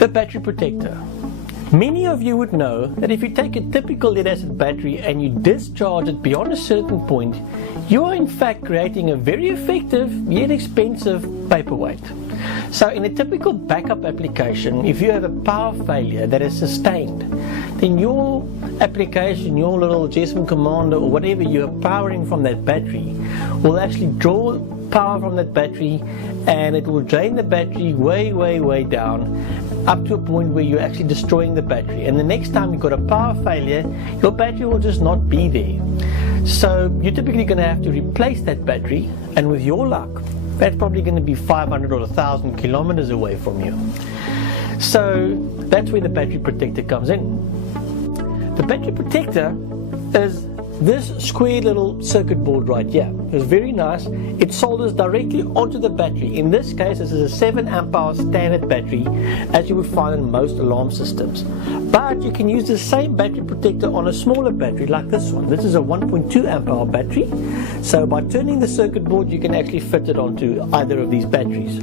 The battery protector. Many of you would know that if you take a typical lead acid battery and you discharge it beyond a certain point, you are in fact creating a very effective yet expensive paperweight. So in a typical backup application, if you have a power failure that is sustained, then your application, your little GSM commander or whatever you are powering from that battery will actually draw power from that battery, and it will drain the battery way down up to a point where you're actually destroying the battery, and the next time you've got a power failure, your battery will just not be there. So you're typically going to have to replace that battery, and with your luck that's probably going to be 500 or 1,000 kilometers away from you. So that's where the battery protector comes in. The battery protector is this square little circuit board right here. It's very nice. It solders directly onto the battery. In this case, this is a 7 amp hour standard battery, as you would find in most alarm systems. But you can use the same battery protector on a smaller battery like this one. This is a 1.2 amp hour battery. So by turning the circuit board, you can actually fit it onto either of these batteries.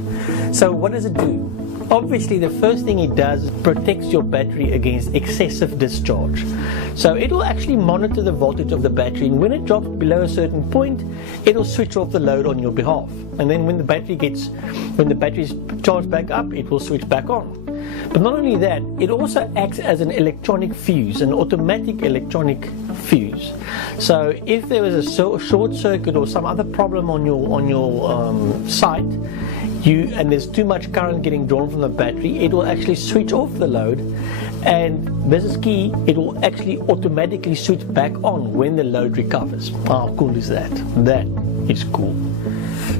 So what does it do? Obviously, the first thing it does is protects your battery against excessive discharge. So it will actually monitor the voltage of the battery, and when it drops below a certain point, it will switch off the load on your behalf. And then when the battery is charged back up, it will switch back on. But not only that, it also acts as an electronic fuse, an automatic electronic fuse. So if there is a short circuit or some other problem on your site, and there's too much current getting drawn from the battery, it will actually switch off the load, and this is key, it will actually automatically switch back on when the load recovers. How cool is that? That is cool.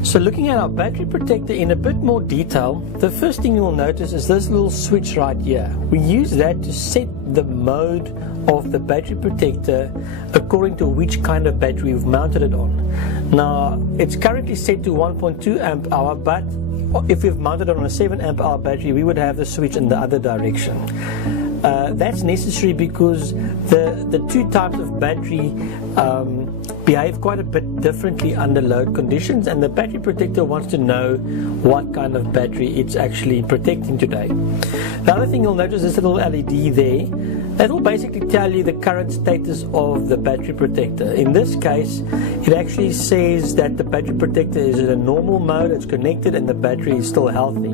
So looking at our battery protector in a bit more detail, the first thing you will notice is this little switch right here. We use that to set the mode of the battery protector according to which kind of battery we've mounted it on. Now, it's currently set to 1.2 amp hour, but if we've mounted it on a 7 amp hour battery, we would have the switch in the other direction. That's necessary because the two types of battery behave quite a bit differently under load conditions, and the battery protector wants to know what kind of battery it's actually protecting today. The other thing you'll notice is this little LED there. That will basically tell you the current status of the battery protector. In this case, it actually says that the battery protector is in a normal mode, it's connected, and the battery is still healthy.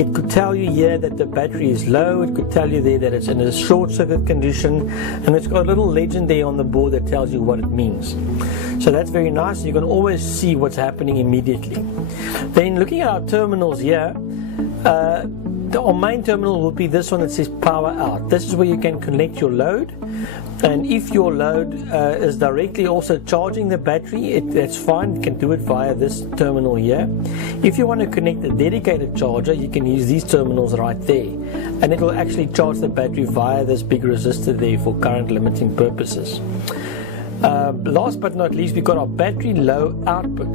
It could tell you here that the battery is low, it could tell you there that it's in a short circuit condition, and it's got a little legend there on the board that tells you what it means. So that's very nice. You can always see what's happening immediately. Then looking at our terminals here, our main terminal will be this one that says power out. This is where you can connect your load, and if your load is directly also charging the battery, that's fine. You can do it via this terminal here. If you want to connect a dedicated charger, you can use these terminals right there, and it will actually charge the battery via this big resistor there for current limiting purposes. Last but not least, we've got our battery low output.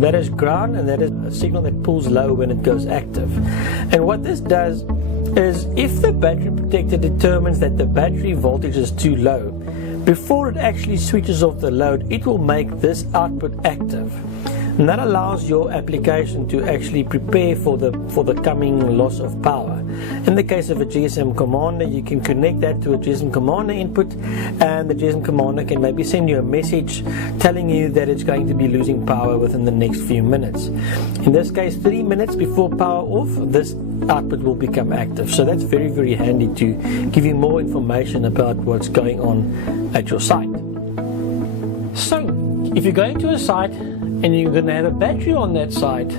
That is ground, and that is a signal that pulls low when it goes active. And what this does is, if the battery protector determines that the battery voltage is too low, before it actually switches off the load, it will make this output active. And that allows your application to actually prepare for the coming loss of power. In the case of a GSM commander, you can connect that to a GSM commander input, and the GSM commander can maybe send you a message telling you that it's going to be losing power within the next few minutes. In this case, 3 minutes before power off, this output will become active. So that's very, very handy to give you more information about what's going on at your site. So if you're going to a site and you're going to have a battery on that site,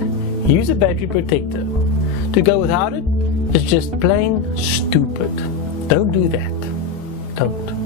use a battery protector. To go without it is just plain stupid. Don't do that. Don't.